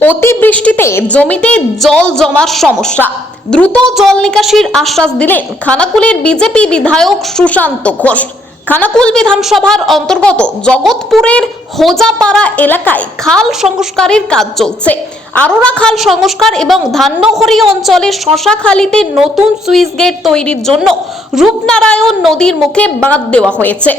অতিবৃষ্টিতে জমিতে জল জমার সমস্যা। দ্রুত জল নিকাশির আশ্বাস দিলেন খানাকুলের বিজেপি বিধায়ক সুশান্ত ঘোষ। খানাকুল বিধানসভার অন্তর্গত জগৎপুরের হোজাপাড়া এলাকায় খাল সংস্কারের কাজ চলছে। আরোরা খাল সংস্কার এবং ধান্যহরি অঞ্চলের শশাখালীতে নতুন সুইচ গেট তৈরির জন্য রূপনারায়ণ নদীর মুখে বাঁধ দেওয়া হয়েছে।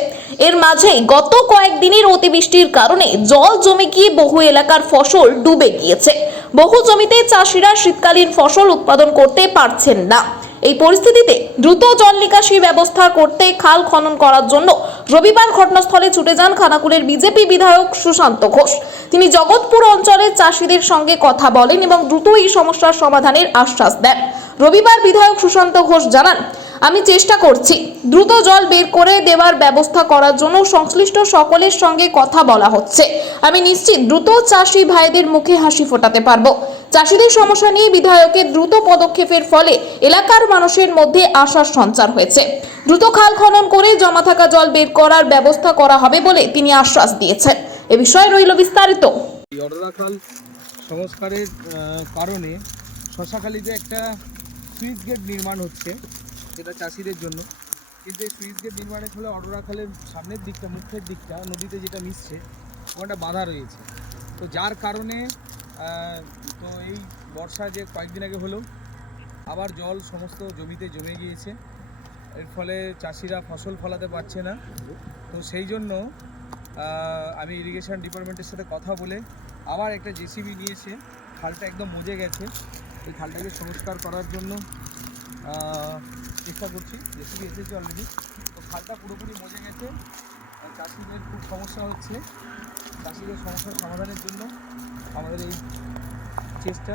এর মাঝে গত কয়েকদিনের অতিবৃষ্টির কারণে জল জমে গিয়ে বহু এলাকার ফসল ডুবে গিয়েছে। বহু জমিতে চাষিরা শীতকালীন ফসল উৎপাদন করতে পারছেন না। এই পরিস্থিতিতে দ্রুত জল নিকাশি ব্যবস্থা করতে খাল খনন করার জন্য রবিবার ঘটনাস্থলে ছুটে যান খানাকুলের বিজেপি বিধায়ক সুশান্ত ঘোষ। তিনি জগৎপুর অঞ্চলের চাষিদের সঙ্গে কথা বলেন এবং দ্রুত এই সমস্যার সমাধানের আশ্বাস দেন। রবিবার বিধায়ক সুশান্ত ঘোষ জানান আমি চেষ্টা করছি। দ্রুত জল বের করে দেওয়ার ব্যবস্থা করার জন্য সংশ্লিষ্ট সকলের সঙ্গে কথা বলা হচ্ছে। আমি নিশ্চিত দ্রুত চাষি ভাইদের মুখে হাসি ফোটাতে পারব। চাষিদের সমস্যা নিয়ে বিধায়কের দ্রুত পদক্ষেপের ফলে এলাকার মানুষের মধ্যে আশার সঞ্চার হয়েছে। দ্রুত খাল খনন করে জমা থাকা জল বের করার ব্যবস্থা করা হবে বলে তিনি আশ্বাস দিয়েছেন। এ বিষয়ে রইল বিস্তারিত। সংস্কারের কারণে শশাখালীতে একটা সুইচ গেট নির্মাণ হচ্ছে। সেটা চাষিদের জন্য। কিন্তু এই সুইচ গেট নির্মাণের ফলে অরোরা খালের সামনের দিকটা, মুখের দিকটা, নদীতে যেটা মিশছে, ওখানটা বাধা রয়েছে। তো যার কারণে তো এই বর্ষা যে কয়েকদিন আগে হলো, আবার জল সমস্ত জমিতে জমে গিয়েছে। এর ফলে চাষিরা ফসল ফলাতে পারছে না। তো সেই জন্য আমি ইরিগেশন ডিপার্টমেন্টের সাথে কথা বলে আবার একটা জেসিবি নিয়েছে। খালটা একদম মজে গেছে। এই খালটাকে সংস্কার করার জন্য চেষ্টা করছি রেসিপি এসেছে অলরেডি তো খালটা পুরোপুরি মজে গেছে। চাষিদের খুব সমস্যা হচ্ছে। চাষিদের সমস্যার সমাধানের জন্য আমাদের এই চেষ্টা।